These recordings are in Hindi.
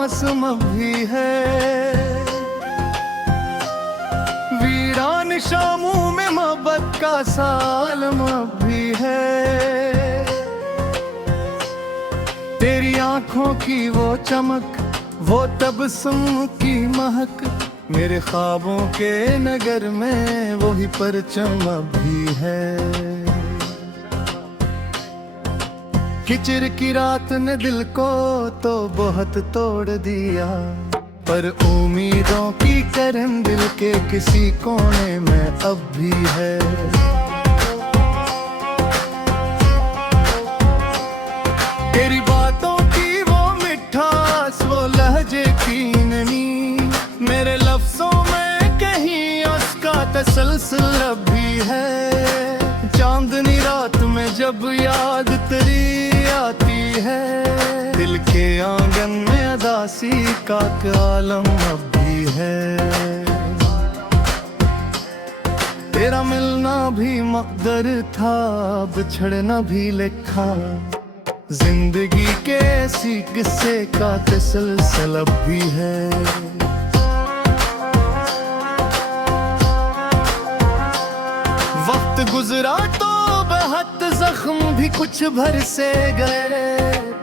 मौसम अब भी है। वीरान शामों में मोहब्बत का सालम अब भी है। तेरी आंखों की वो चमक, वो तबस्सुम की महक, मेरे ख्वाबों के नगर में वही परचम अब भी है। किचर की रात ने दिल को तो बहुत तोड़ दिया, पर उम्मीदों की करन दिल के किसी कोने में अब भी है। तेरी बातों की वो मिठास, वो लहजे की नमी, मेरे लफ्जों में कहीं उसका तसलसल अब भी है। चांदनी रात में जब याद तेरी आती है, दिल के आंगन में अदासी का आलम अब भी है। तेरा मिलना भी मकदर था, बिछड़ना भी लिखा, जिंदगी के ऐसी किस्से का तसलसल अब भी है। वक्त गुजरा तो बहुत जख्म भी कुछ भर से गए,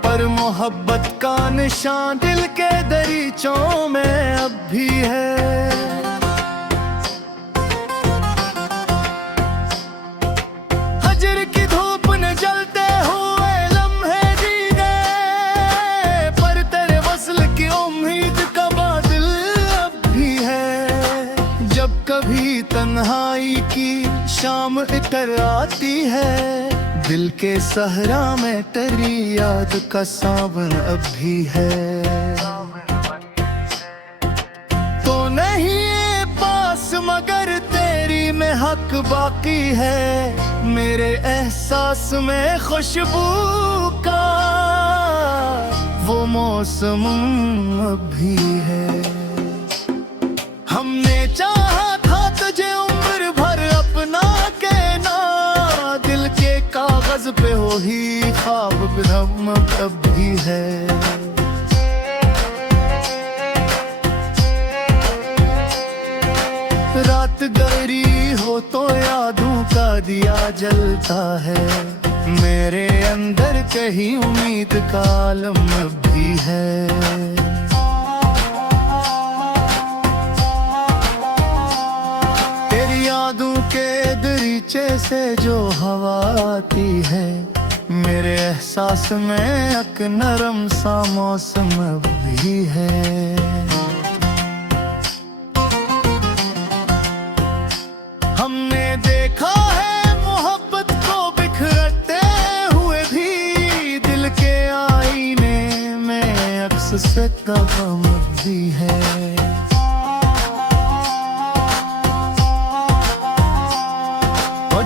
पर मोहब्बत का निशान दिल के दरीचों में अब भी है। हजर की धूप ने जलते हुए लम्हे जी गए, पर तेरे वस्ल की उम्मीद का बादल अब भी है। जब कभी तन्हाई की शाम इतर आती है, दिल के सहरा में तेरी याद का सावन अब भी है। तो नहीं ये पास मगर तेरी में हक बाकी है, मेरे एहसास में खुशबू का वो मौसम अब भी है। हमने चाहा था तुझे उम्र भर अपना के ना, दिल के कागज पे हो ही ख्वाब ब्रह्म अब भी है। रात गहरी हो तो यादों का दिया जलता है, मेरे अंदर कहीं उम्मीद का आलम अब भी है। यादों के दरीचे से जो हवा आती है, मेरे एहसास में एक नरम सा मौसम अब भी है। हमने देखा है मोहब्बत को बिखरते हुए भी, दिल के आईने में अक्स से गम भी है।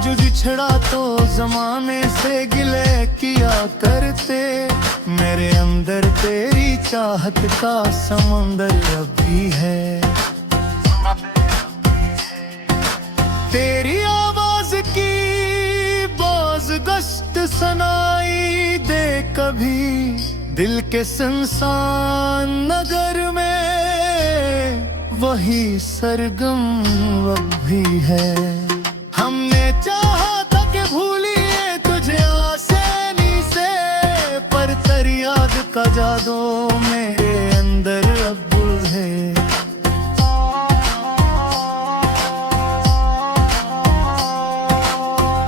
जो बिछड़ा तो जमाने से गिले किया करते, मेरे अंदर तेरी चाहत का समंदर अब भी है। तेरी आवाज की बाज गश्त सुनाई दे कभी, दिल के सुनसान नगर में वही सरगम अब भी है। हमने चाहा था कि भूलिए तुझे आसानी से, पर तेरी याद का जादू मेरे अंदर अब है।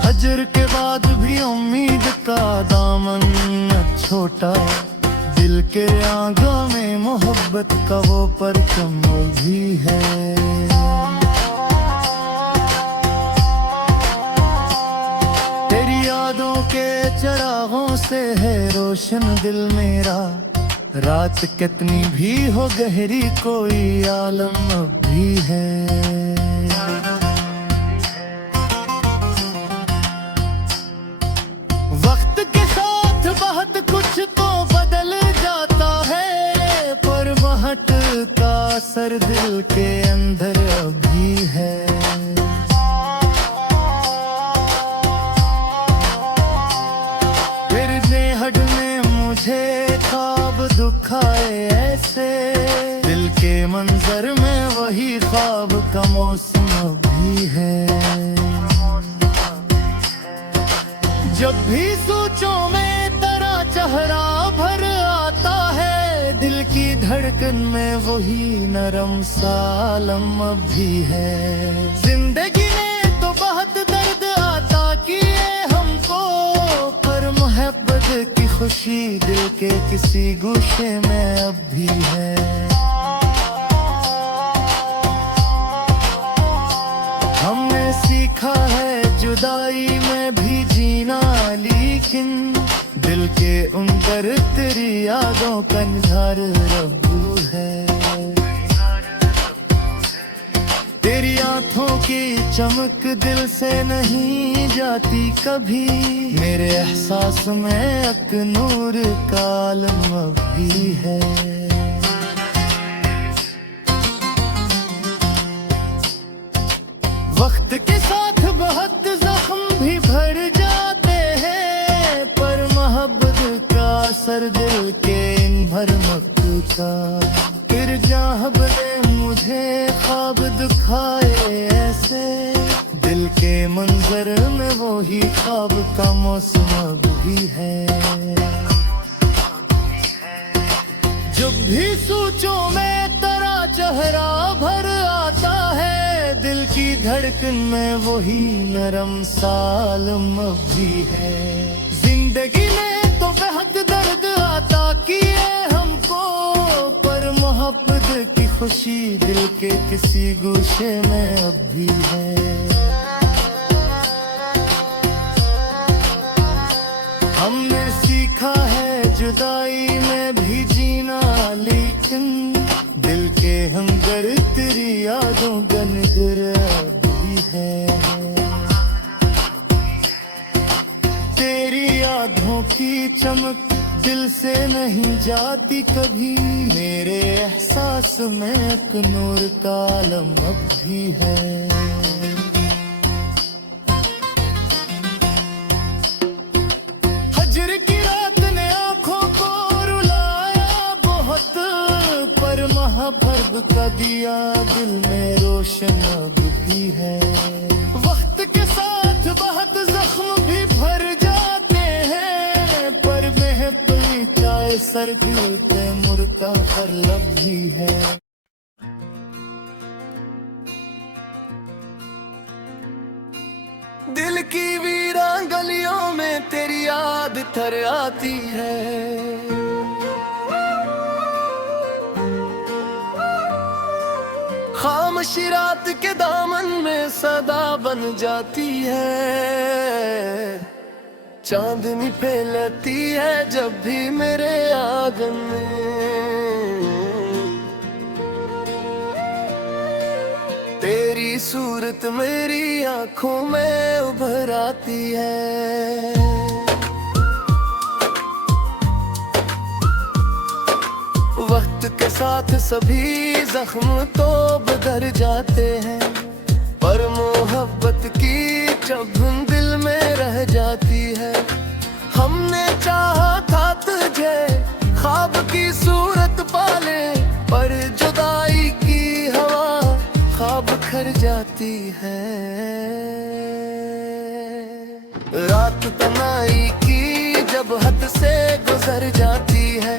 हजर के बाद भी उम्मीद का दामन छोटा, दिल के आंखों में मोहब्बत का वो परचम भी है। के चरागों से है रोशन दिल मेरा, रात कितनी भी हो गहरी कोई आलम अब भी है। वक्त के साथ बहुत कुछ तो बदल जाता है, पर महट का असर दिल के अंदर अब भी है। मुझे ख्वाब दुखाए ऐसे, मंजर में वही ख्वाब का मौसम भी है। जब भी सोचों में तेरा चेहरा भर आता है, दिल की धड़कन में वही नरम सा आलम भी है। जिंदगी में तो बहुत दर्द आता किए हमको, पर मोहब्बत की खुशी दिल के किसी गोशे में अब भी है। हमने सीखा है जुदाई में भी जीना, लेकिन दिल के अंदर तेरी यादों का निधार रब्बू है। तेरी आंखों की चमक दिल से नहीं जाती कभी, मेरे एहसास में एक नूर का आलम अब भी है। वक्त के साथ बहुत जख्म भी भर जाते हैं, पर मोहब्बत का असर दिल के इन भरमक का। फिर जब ने मुझे ख्वाब दिखाए ऐसे, दिल के मंजर में वही ख्वाब का मौसम अब भी है। जब भी सोचो में तेरा चेहरा भर आता है, दिल की धड़कन में वही नरम सा आलम अब भी है। जिंदगी में तो बहुत दर्द आता किए हमको, पर मोहब्बत की खुशी दिल के किसी गोशे में अब भी है। हमने सीखा है जुदाई में भी जीना, लेकिन दिल के हमदर तेरी यादों का निगर अब भी है। तेरी यादों की चमक दिल से नहीं जाती कभी, मेरे एहसास में एक नूर का आलम अब भी है। हजर की रात ने आंखों को रुलाया बहुत, पर मोहब्बत का दिया दिल में रोशन अब भी है। वक्त के साथ बहुत जख्म भी भर जाते हैं, पर महफिल चाहे सर दिल पे मुर्दा पर लब भी है। दिल की वीरा गलियों में तेरी याद थर आती है। खामोशी रात के दामन में सदा बन जाती है। चांदनी फैलती है जब भी मेरे आंगन में, तेरी सूरत मेरी आंखों में उभर आती है। वक्त के साथ सभी जख्म तो बदल जाते हैं, पर मोहब्बत की चुभन दिल में रह जाती है। हमने चाहा था तुझे ख्वाब की सूरत पाले, पर जुदाई की हवा ख्वाब खर जाती है। रात तन्हाई की जब हद से गुजर जाती है,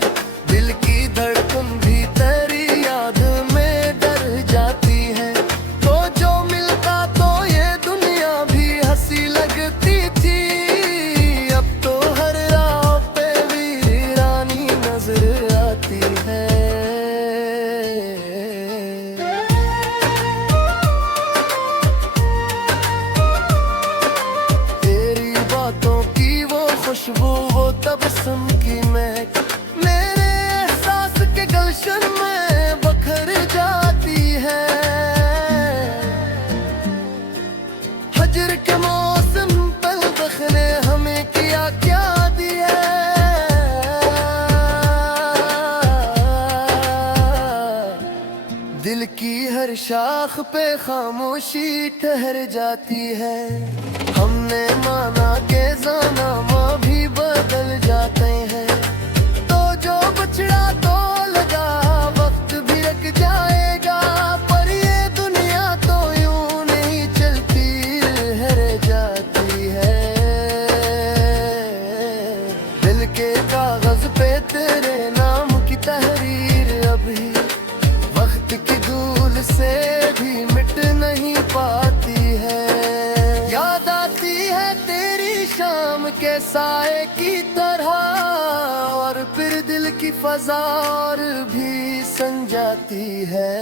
दिल की धड़कन भी तेरी याद में डर जाती है। तो जो मिलता तो ये दुनिया भी हंसी लगती थी, अब तो हर राह पे वीरानी नजर आती है। तेरी बातों की वो खुशबू, वो तबस्सुम की महक मेरे एहसास के गलशन में बखर जाती है। हजर के मौसम पल बख ने हमें किया क्या दिया, दिल की हर शाख पे खामोशी ठहर जाती है। हमने माना के ज़माना भी बदल जाते हैं, तो जो बछड़ा तो लगा वक्त भी रख जाए। फजा और भी सन जाती है।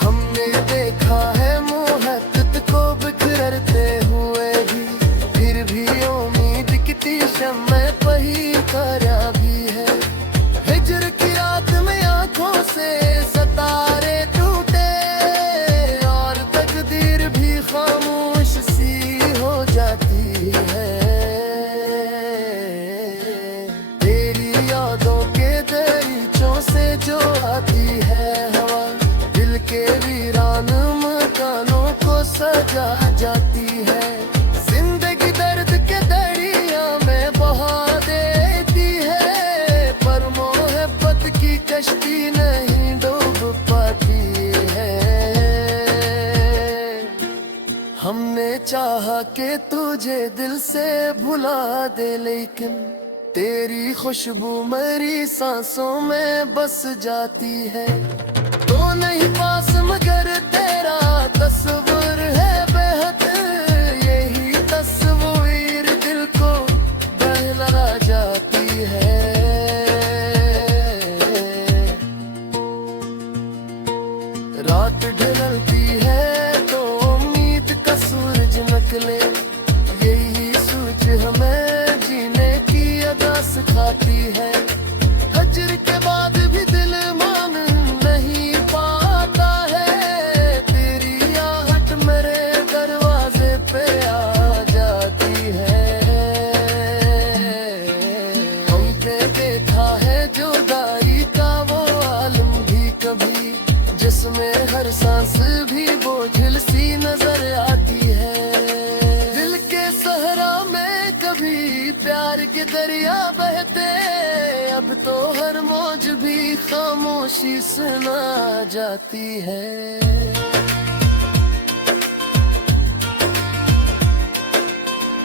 हमने देखा है मोहब्बत को बिखरते हुए भी, फिर भी उम्मीद कितनी शम्मे पही करा भी है। हिजर की रात में आंखों से सितारे टूटे और तकदीर भी खामोश सी हो जाती है। तेरी यादों के दरीचों से जो आती है हवा, दिल के वीरान मकानों को सजा जाती है। जिंदगी दर्द के दरिया में बहा देती है, पर मोहब्बत की कश्ती नहीं डूब पाती है। हमने चाहा कि तुझे दिल से भुला दे, लेकिन तेरी खुशबू मेरी सांसों में बस जाती है। तो नहीं पास मगर तेरा तस्वीर है बेहद, यही तस्वीर दिल को बहला जाती है। रात ढलती है तो उम्मीद का सूरज निकले, यही सोच हमें जीने की अदा सिखाती है। हजर के बाद भी दिल मान नहीं पाता है, तेरी आहट मेरे दरवाजे पे आ जाती है। हमने देखा है जुदाई का वो आलम भी कभी, जिसमें हर सांस भी बोझिल सी नजर आती है। दिल के सहरा में कभी प्यार के दरिया बहते, अब तो हर मौज भी खामोशी सुना जाती है।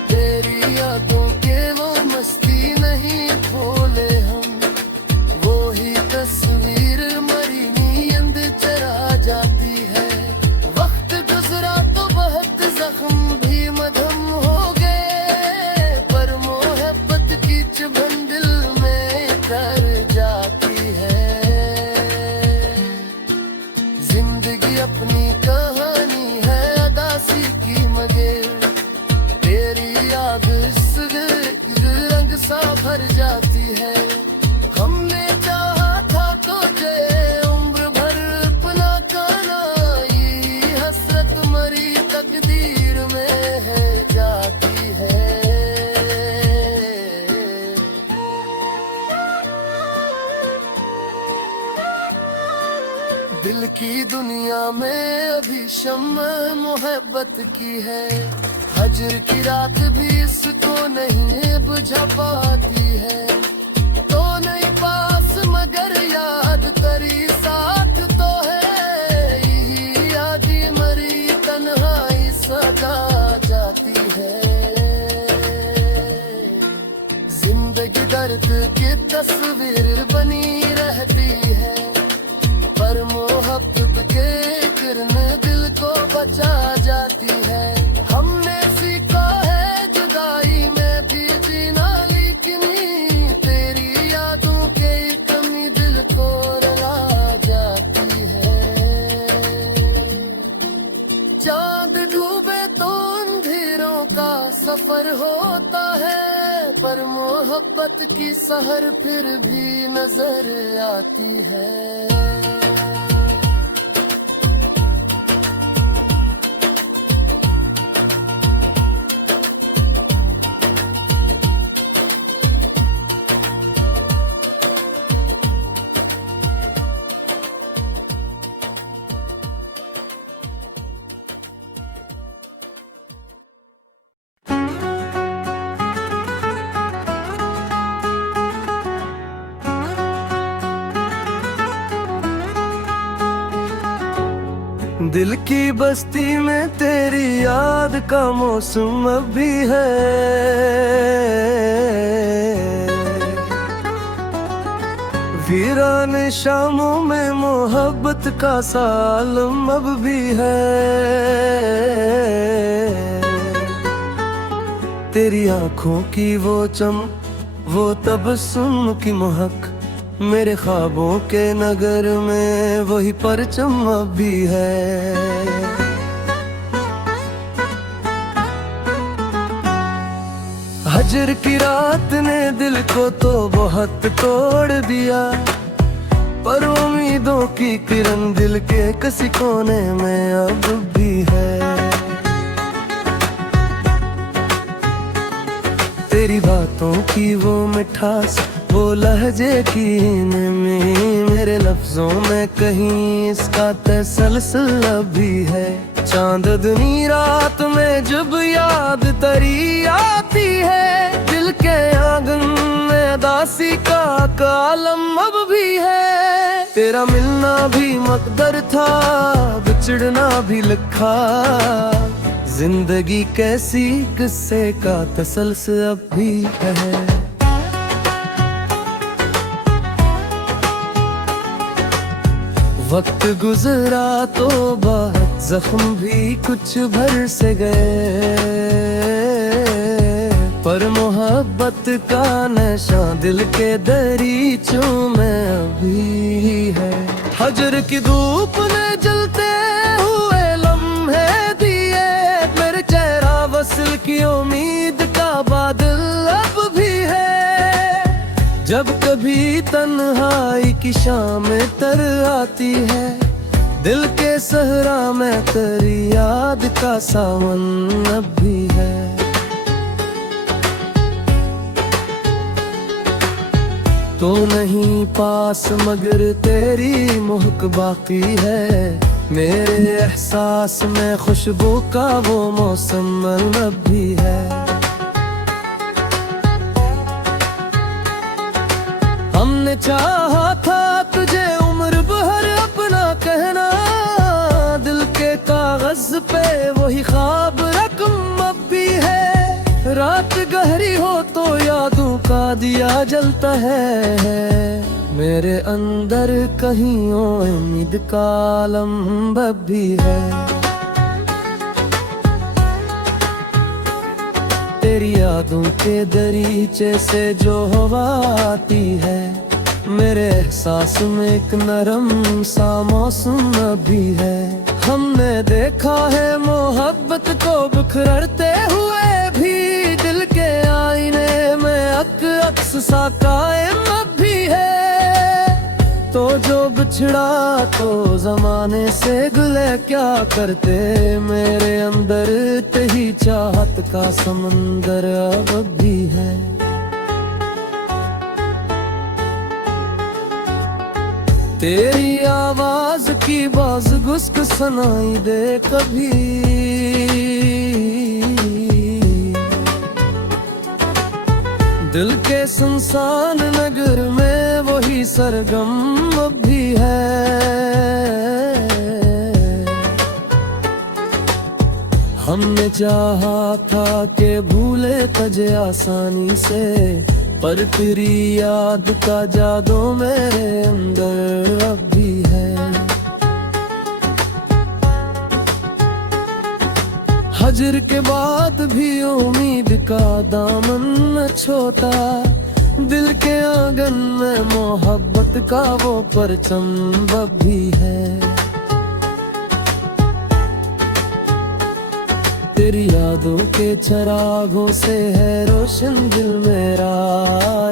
तेरी यादों के वो मस्ती नहीं भूले हम, वो ही तस्वीर मरी नींद चरा जाती है। वक्त गुजरा तो बहुत जख्म भी मधम हो गए, पर मोहब्बत की चुभन दिल में कर जाती है। जिंदगी अपनी कहानी है अदासी की मगर, तेरी याद इस रंग सा भर जाती है। हमने चाहा था तुझे उम्र भर अपना काना, ये हसरत मरी तकदीर में है जाती है। दिल की दुनिया में अभी शम्मा मोहब्बत की है, हजर की रात भी इसको नहीं बुझा पाती है। तो नहीं पास मगर याद तेरी साथ तो है, यही यादी मरी तन्हाई सजा जाती है। जिंदगी दर्द की तस्वीर बनी रहती है, पर मोहब्बत के किरण दिल को बचा जाती है। हमने सीखा है जुदाई में भी जीना, लेकिन तेरी यादों के कमी दिल को रुला जाती है। चांद डूबे तो अंधेरों का सफर होता है, पर मोहब्बत की सहर फिर भी नजर आती है। दिल की बस्ती में तेरी याद का मौसम अब भी है। वीरान शामों में मोहब्बत का सालम अब भी है। तेरी आंखों की वो वो तबस्सुम की महक, मेरे ख्वाबों के नगर में वही परचम अब भी है। हजर की रात ने दिल को तो बहुत तोड़ दिया, पर उम्मीदों की किरण दिल के किसी कोने में अब भी है। तेरी बातों की वो मिठास, वो लहजे की नमी, मेरे लफ्जों में कहीं इसका तसलसल भी है। चांदनी रात में जब याद तरी आती है, दिल के आंगन में दासी का कालम अब भी है। तेरा मिलना भी मकदर था, बिछड़ना भी लिखा, जिंदगी कैसी किस्से का तसलसल अब भी है। वक्त गुजरा तो बहुत जख्म भी कुछ भर से गए, पर मोहब्बत का नशा दिल के दरीचों में अभी है। हजर की धूप ने जलते हुए लम्हे दिए, मेरे चेहरा वसल की उम्मीद का बादल अब भी है। जब कभी तन्हाई की शाम तर आती है, दिल के सहरा में तेरी याद का सावन अब भी है। तो नहीं पास मगर तेरी महक बाकी है, मेरे एहसास में खुशबू का वो मौसम अब भी है। हमने चाहा था तुझे उम्र भर अपना कहना, दिल के कागज पे वही ख्वाब रकम अब भी है। रात गहरी हो तो यादों का दिया जलता है, मेरे अंदर कहीं उम्मीद का आलम अब भी है। तेरी यादों के दरीचे से जो हवा आती है, मेरे एहसास में एक नरम सा मौसम अभी है। हमने देखा है मोहब्बत को बिखरते हुए भी, दिल के आईने में अक्स सा कायम अब भी है। तो जो बिछड़ा तो जमाने से गिले क्या करते, मेरे अंदर तेरी चाहत का समंदर अब भी है। तेरी आवाज की बाज गुस्क सुनाई दे कभी, दिल के सुनसान नगर में वही सरगम अब भी है। हमने चाहा था कि भूले तुझे आसानी से, पर तेरी याद का जादू मेरे अंदर अब भी है। हजर के बाद भी उम्मीद का दामन न छोटा, दिल के आंगन में मोहब्बत का वो परचम अब भी है। तेरी यादों के चरागों से है रोशन दिल मेरा,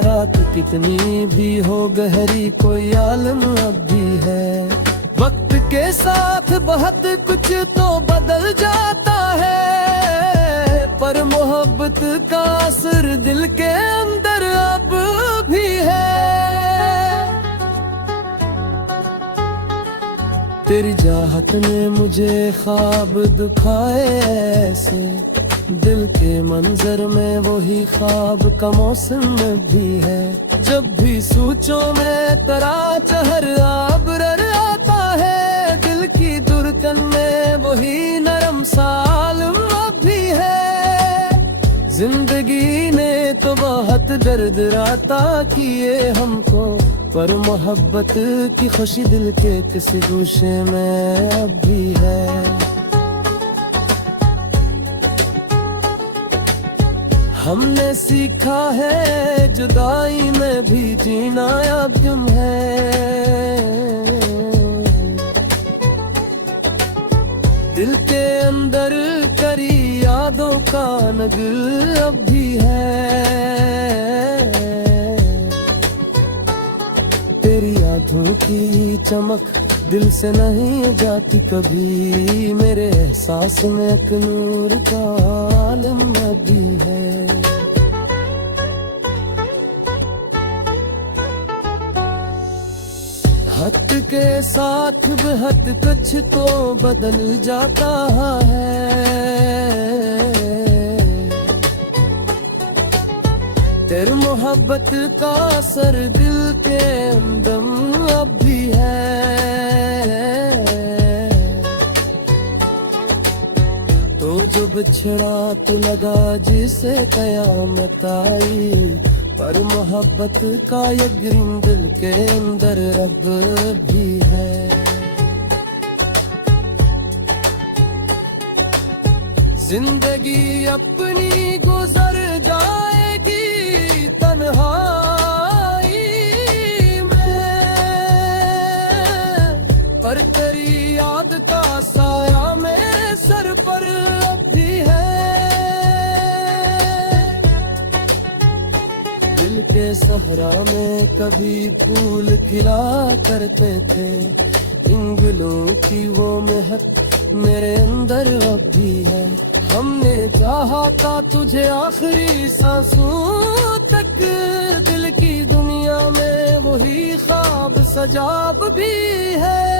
रात कितनी भी हो गहरी कोई आलम अब भी है। वक्त के साथ बहुत कुछ तो बदल जाता है, पर मोहब्बत का असर दिल के अंदर अब भी है। तेरी चाहत ने मुझे ख्वाब दिखाए ऐसे, दिल के मंजर में वही ख्वाब का मौसम भी है। जब भी सोचों में तेरा चेहरा आबरर आता है, दिल की धड़कन में वही नरम सालम अब भी है। जिंदगी ने तो बहुत दर्द राता किए हमको, पर मोहब्बत की खुशी दिल के किसी गोशे में अब भी है। हमने सीखा है जुदाई में भी जीना अब तुम है। दिल के अंदर करी यादों का नगर अब भी है। तेरी आँखों की चमक दिल से नहीं जाती कभी, मेरे एहसास में एक नूर का आलम भी है। हद के साथ बेहद कुछ तो बदल जाता है। तेरी मोहब्बत का असर दिल के अंदर अब भी है। तो जो बिछड़ा तो लगा जिसे कयामत आई, पर मोहब्बत का ये ग्रीन दिल के अंदर अब भी है। जिंदगी अपनी गुजर जाएगी तन्हाई में, पर तेरी याद का साया मेरे सर पर अब भी है। दिल के सहरा में कभी फूल खिला करते थे, इन गुलों की वो महक मेरे अंदर अब भी है। हमने चाहा था तुझे आखिरी सांसों तक, दिल की दुनिया में वही ख्वाब सजाब भी है।